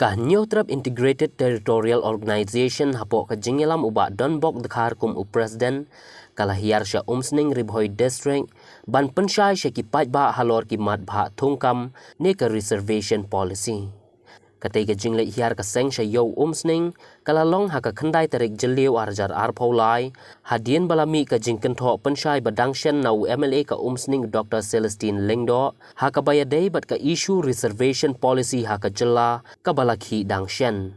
Kahnyo trap Integrated Territorial Organization hapok ka jingilam uba donbok dekhar kum presiden kalahiyar sya umsning ribhoi district ban pensyai sya kipat ba halor kimat bha thungkam ne ka reservation policy. Katai ka jingle hiar ka seng sya yo umsning kalalong ha ka khandai tarik jeliu arjar arpaulai hadien balami ka jingken tho pensyai badangshen nau MLA ka umsning Dr. Celestine Lengdo ha ka bayadei bat ka issue reservation policy ha ka jela ka balakhi dangshen.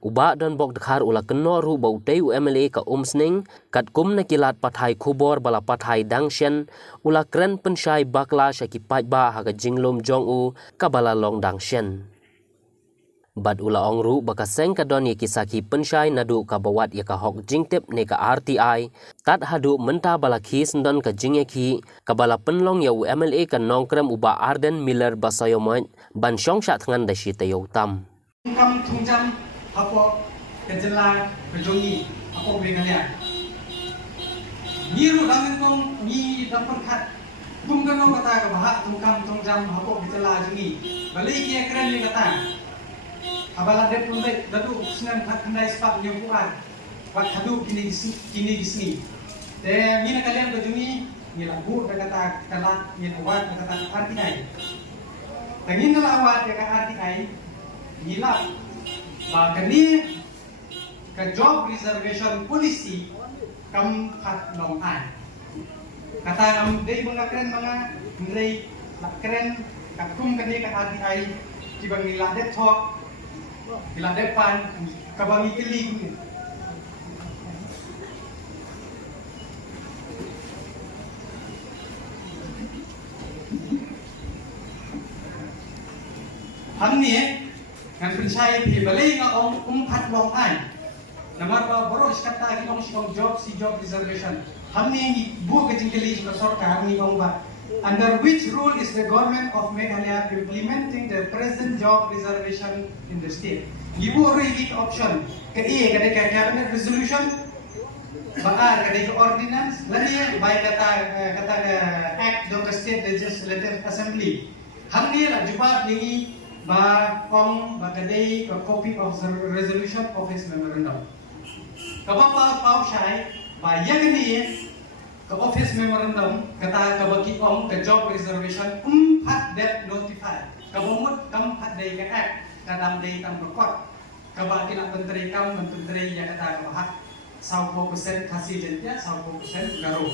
Uba dan bok dekhar ula keno ru bau tei MLA ka umsning kat kum na kilat pathai khubor bala pathai dangshen ula kren pensyai bakla sya kipat ba ha ka jinglom jong u ka balalong dangshen. Bad ula ongru baka seng kadon ye kisaki pensyai nadu ka bawat ye ka hok jingtip ne ka RTI tat hadu menta balakhi sendon ka jingeki ka bala penlong ya MLA ka nongkrem uba Arden Miller Basayomoy ban syong sya thangan da shi tayo tam kam thungjam hapo kejela bejongi hapo bengalia niru dangan kong ni dapat khat tunggan kata ka bahak tungkam tungjam hapo kejela jongi balai kia keren ni kata abala dep puntai dadu senang khat kandai spak nyukuan wat hadu kini gisni te mina kalian bejungi ni lagu kata kala ni awat kata arti ai tangin la awat ka arti ai nilap bagani ka job reservation policy kam khat long ai kata nam dei mga keren mga ndrei keren kakum kani ka arti ai kibang nila det talk Ilang depan kabangi kilig Hamni ngan pensai pi balai nga ong umpat long ai namar ba boro iskata ki ong sikong job reservation hamni ni bu ka jingkeli ka sarkar ni ong ba under which rule is the government of Meghalaya implementing the present job reservation in the state? Ibu really option ke A kada ka cabinet resolution, ba A kada ka ordinance, lagi by kata act of the state legislative assembly. Hamni la jawab ni ba kong ba kadai ka copy of the resolution of his memorandum. Kapapa pau syai ba yang ni ka office memorandum kata ka bagi ong ka job reservation pat that notify ka bumut kam pat day ka act kadam day tam rekod ka ba kila menteri kam menteri ya kata ka bahak 90% khasi jentia 90% garo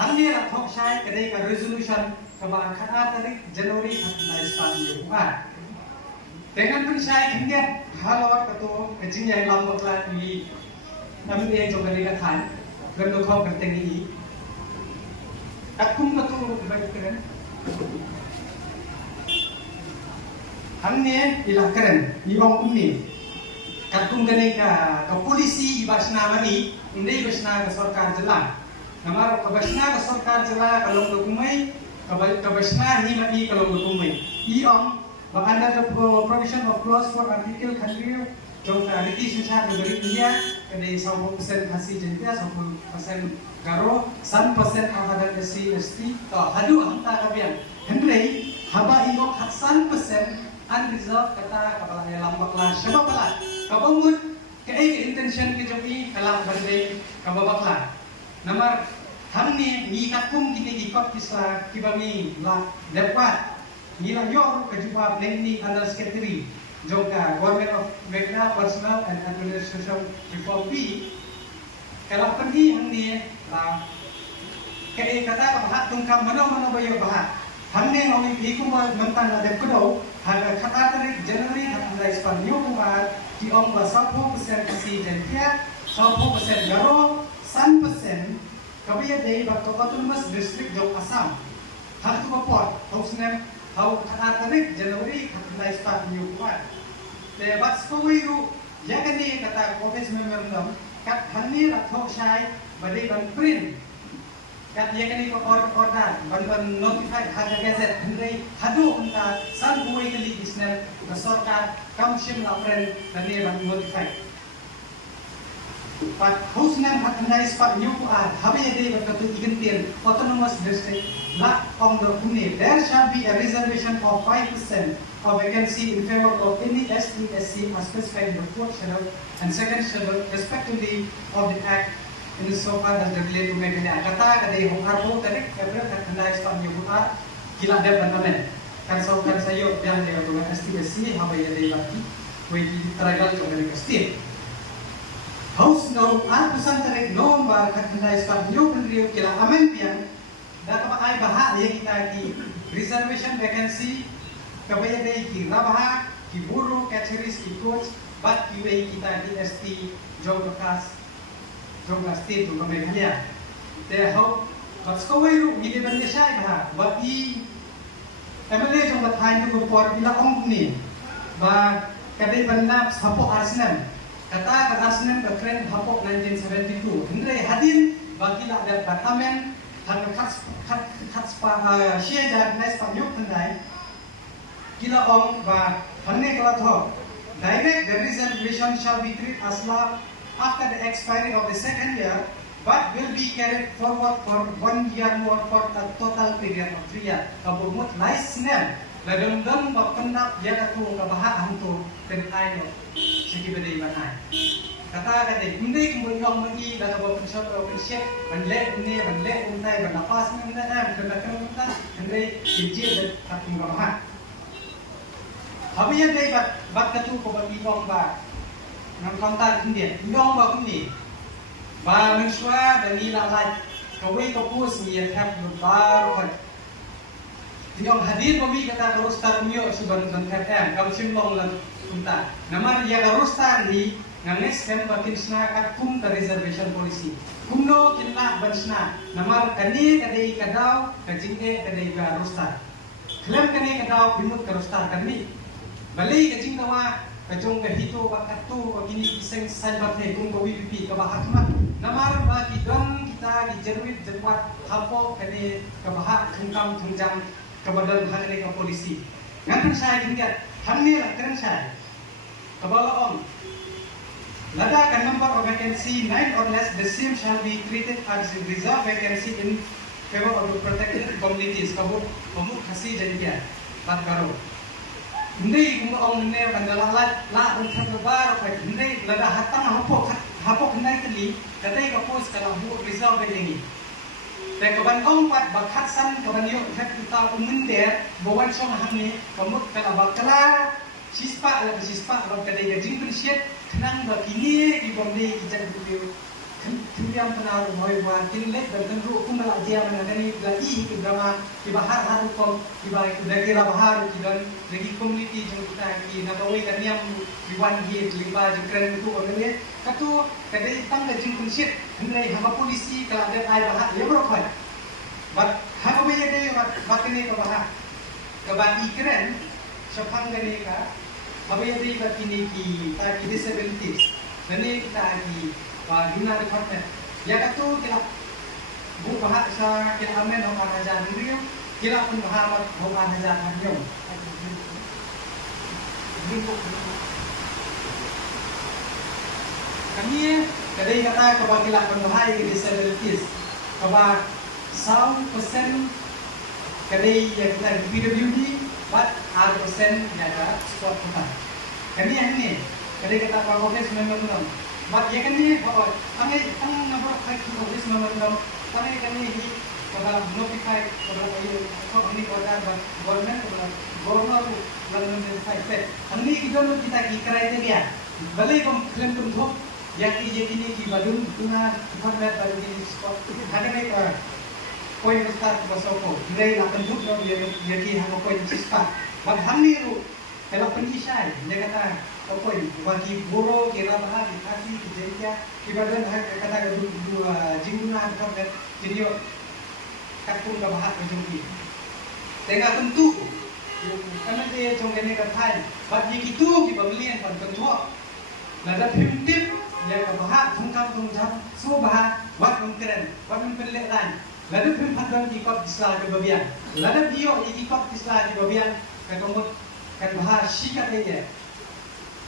hamni ra thok shai ka day ka resolution ka ba khana tarik January 19 dengan pensyai hingga halawat kato ka jinjai lambak la ni namin dia jong kanila khan gando kau kertengi Akum betul bagi keren. Hamne ilah keren, ibang umni. Kakum gani ka polisi ibasna mari, undai basna ka sarkar jela. Namar ka basna ka sarkar jela kalong dokumai, ka basna ni mari kalong dokumai. Iong under the provision of clause 4 article kandir jong riti susah negeri India kadai 90% khasi jentia 90% garo 1% ahadan SC hadu hanta kabian hendrei haba ingok 1% unreserved kata kapala lambak la syabab la kabamut ke intention ke jogi kalang bandai kababak la namar hamni ni kakum kini ikot kisah kibami la dapat nila yor kejupa planning under secretary Joka Government of Meghalaya Personal and Administration Reform B kalau pergi hamni kaya kata bahak tungkam mana bayo bahak hamne ngomi iku mentan ada kudo harga kata tarik January hingga Spanyol kuat di ong 10% kasi jentia 10% garo 1% kabiya day bakto autonomous district jong Assam hak tu kapot hausnem hau kata tarik January hingga Spanyol kuat lebat sepuiru jangan ni kata office memorandum kat hani rathok syai badai ban print kat ia kini ko order ban notify harga gazette hendai hadu unta san buai kali bisnes ka sarkar kam shim la print dan ia ban notify But Husnan recognized Pak Nyuku Habe Day Bakatu Igantian Autonomous District Lak Ong the Hune. There shall be a reservation of 5% of vacancy in favor of any ST, SC as specified in the fourth schedule and second schedule respectively of the Act in so far as the related to Meghalaya. Kata kadai Hongkarpo tadi Gabriel recognized Pak Nyuku Gila Deb Bandamen. Kan sayo yang dia dengan ST, SC Habe Day Baki Wagi Teragal Kemerika State. Haus no pesan tarik nomor recognized Pak Nyuku Kila Amen Piang dan ay baha yang kita di reservation vacancy kabaya day ki rabaha ki buru catcheries ki coach bat ki way kita di ST Jogbekas state to Meghalaya te how bat skawai ru ni de bande sai baha bat i MLA jong bat hain tu por bila ong ni ba kadai bandap sapo Arsenal kata ke Arsenal ke keren sapo 1972 hindai hadin bagi la dat batamen han kat share dat nice Pak Nyuku Handai Kila Ong và Hanne Kalatho. Direct the reservation shall be treated as law after the expiry of the second year, but will be carried forward for 1 year more for a total period of 3 years. Kabumut nice snell. Ladang bakpendak dia katu kabaha hantu kenai no. Segi bedai banai. Kata kadai hindi kemudian magi dah kabar pensat banlek untai bernapas ni dah bernakan untai hindi hijau dan katung kabaha. Habis yang day bat katu ko bagi ong ba nang kontak India ong ba kumni ba mensua dan ila lai kawai ko pus ni tap bar kan tiong hadir bagi kata rostar mio suban dan KM kau simlong lan kunta nama dia rostar ni nangis kan batin sna kat kum ka reservation policy kumno kinla bansna nama kani kadai kadau kajinge kadai ga rostar klaim kani kadau bimut ka rostar kani Balai kajing tawa kajong kahito bakatu kini iseng salbat he kung kawipi kabahakmat namar bagi don kita di jerwit jerwat hapo kani kabahak tungkam tungjang kabadan hakane ka polisi ngan saya tinggal hamni la keren saya kabala om lada kan number of vacancy 9 or less the same shall be treated as a reserve vacancy in favor of the protected communities kabut khasi jadi pat karo hindi kung ang ne kandalat la untang bar pa hindi lada hatang hapok hinay kali katay kapos kalabu reserve ini te kaban ong pat bakhatsan kaban yo het kita umunder bawan song hamni kamut kalabak kala sispa kadai jing pensiat kenang bakini di bombe kijang dulu Kiriam penaruh mau buat kinlek dan tentu kumala dia mengenai lagi ke drama di bahar haru kom di bawah dari bahar dan dari community jeng kita di nabawai kan yang diwan dia limba jengkren itu orang katu kadai tang da jeng kunsit hendak hama polisi kalau ada air bahar ya berapa bat hama baya deh bat ini ke bahar ke bagi keren sepang dari ka hama baya deh bat ini kita disabilities dan ini kita di Guna department. Ya katu kila bu bahak sa kila amen ho hajar riu kila pun bahamat ho hajar hanyo. Kami kadai kata kaba kila pun bahai disabilities. Kaba 100% kadai ya kita PWD but 100% ya ada sport kita. Kami ini kadai kata kaba kes memang But ya kan ni bawa, kami nabrak kai kita boleh semua kami ni kalau notify kalau kau ini order government governor lalu notify kami kita kriteria balai kom klaim tu yang ini ki balun tuna department baru ini spot ada ni poin start basoko nilai nak tentu dia ki hang poin sista but kami ru kalau penyisai dia kata Apa ini? Bagi boro kira bahar dikasih kejadian ibadah kata dua jinguna dekat jadi kakung ke bahar kejadian. Tengah tentu karena dia jongene katai. Bagi itu kita belian pada ketua. Nada pimtip yang ke bahar tungkam semua bahar wat mengkeren wat mempelek lain. Lalu pimpadan ikut Islam ke babian. Lalu dia ikut Islam ke babian ketomot kan bahar syikat dia.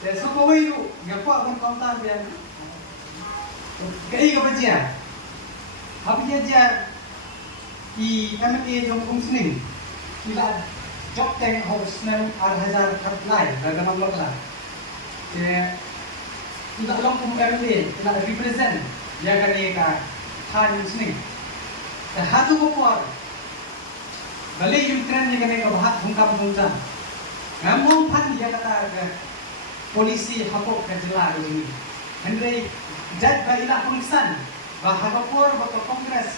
Dan semua itu, ngapa akan kontak dia? Kaya ka ba diya? Habi dia i kami ke jong kumsning. Ila job tank house nan 8,000 katlay dalam lokla. Ila long kum kami ila represent dia kani ka han kumsning. Hatu ko por. Bali yung tren niya kani ka bahat hungkam. Ngamong pan dia kata polisi hapok ka jela ini. Hendai jad ba ila pengsan bahwa por baka kongres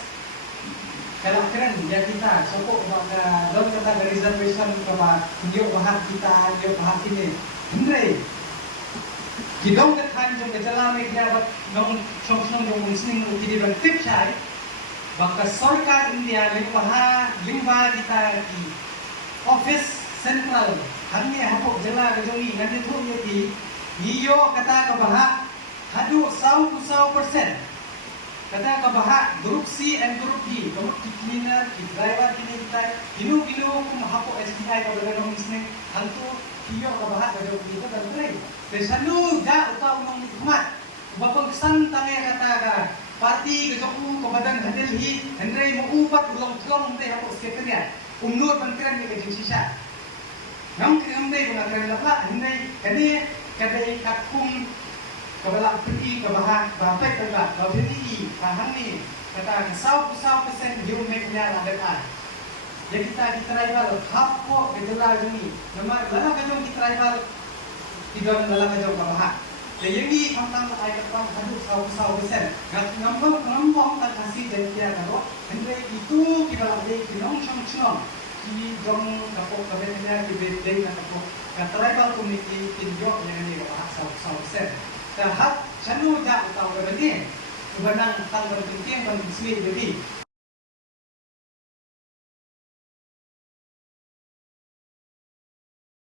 kalau keren ya kita sopok baka dalam kata reservation kaba dia bahas kita dia bahas ini hendai kidong ketan jong kejala media bak nong chong jong muslim kidi ban tip chai baka sarkar India lingba kita di office central hanya hapok jela kejongi nanti tu ye di iyo kata kabah hadu 100% kata kabah grup C and grup D grup di cleaner di driver kini kita ginu kum hapo SBI kabah nong muslim hantu iyo kabah kajo kita dan tray desanu ja utau nong hikmat bapang kesan tange kata ka parti kejoku kebadan hadil hi hendrai mau ubat ulang teh hapo sekretariat umnur menteri ni kejing sisa nang kemdai guna keren lapa hendai kadai kakum kabala pergi kabah bapak tegak bapeti kahang ni kata 100% dia meknya ada ya kita di tribal hapo kedela juni nomor lala kajong di tribal tidak lala kajong kabah jadi ini kamtang ay katang hadu 100% ngambong tak kasih dan dia karo hendai itu kita lagi kinong chong di jong kapok kabetnya di bedeng kapok tribal community tinjok yang ni kabah 100% Tahap chanu ja utau kabetnya kebenang tanggal penting ban bismi jadi